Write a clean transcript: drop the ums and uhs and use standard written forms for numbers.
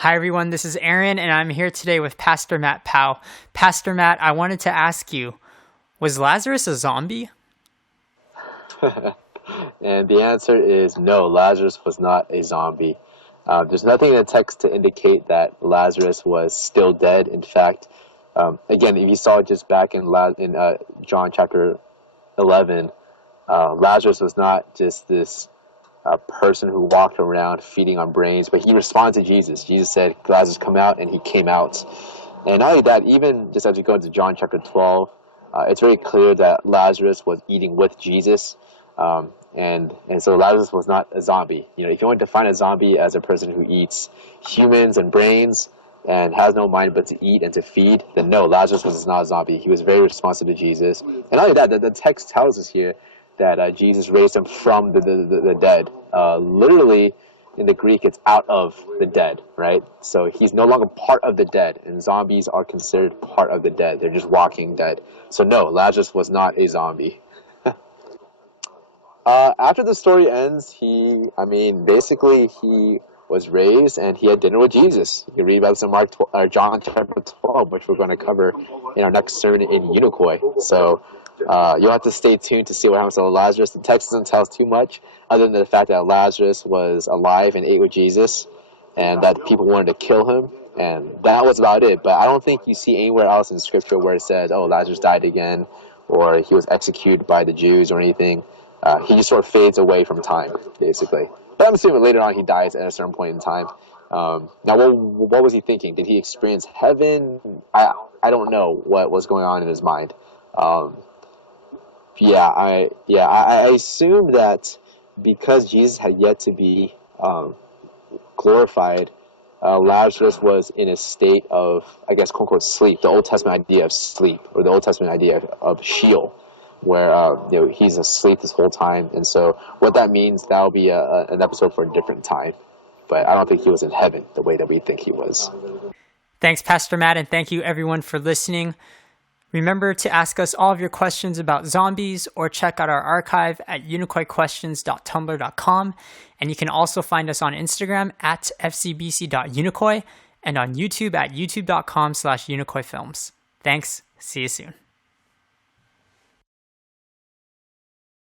Hi everyone, this is Aaron, and I'm here today with Pastor Matt Powell. Pastor Matt, I wanted to ask you, was Lazarus a zombie? And the answer is no, Lazarus was not a zombie. There's nothing in the text to indicate that Lazarus was still dead. In fact, again, if you saw it just back in John chapter 11, Lazarus was not just this person who walked around feeding on brains, but he responded to Jesus. Jesus said, Lazarus, come out, and he came out. And not only that, even just as we go into John chapter 12, it's very clear that Lazarus was eating with Jesus. And so Lazarus was not a zombie. You know, if you want to define a zombie as a person who eats humans and brains and has no mind but to eat and to feed, then no, Lazarus was not a zombie. He was very responsive to Jesus. And not only that, the text tells us here that Jesus raised him from the dead. Literally, in the Greek, it's out of the dead, right? So he's no longer part of the dead, and zombies are considered part of the dead. They're just walking dead. So no, Lazarus was not a zombie. After the story ends, basically he was raised and he had dinner with Jesus. You can read about this in John chapter 12, which we're going to cover in our next sermon in Unicoi. So you'll have to stay tuned to see what happens to Lazarus. The text doesn't tell us too much, other than the fact that Lazarus was alive and ate with Jesus, and that people wanted to kill him, and that was about it. But I don't think you see anywhere else in Scripture where it says, "Oh, Lazarus died again," or he was executed by the Jews or anything. He just sort of fades away from time, basically. But I'm assuming later on he dies at a certain point in time. Now, what was he thinking? Did he experience heaven? I don't know what was going on in his mind. I assume that because Jesus had yet to be glorified, Lazarus was in a state of, I guess, quote unquote, sleep. The Old Testament idea of sleep, or the Old Testament idea of Sheol, where he's asleep this whole time. And so what that means, that'll be an episode for a different time. But I don't think he was in heaven the way that we think he was. Thanks, Pastor Matt, and thank you everyone for listening. Remember to ask us all of your questions about zombies or check out our archive at unicoiquestions.tumblr.com. And you can also find us on Instagram at fcbc.unicoi and on YouTube at youtube.com/unicoifilms. Thanks. See you soon.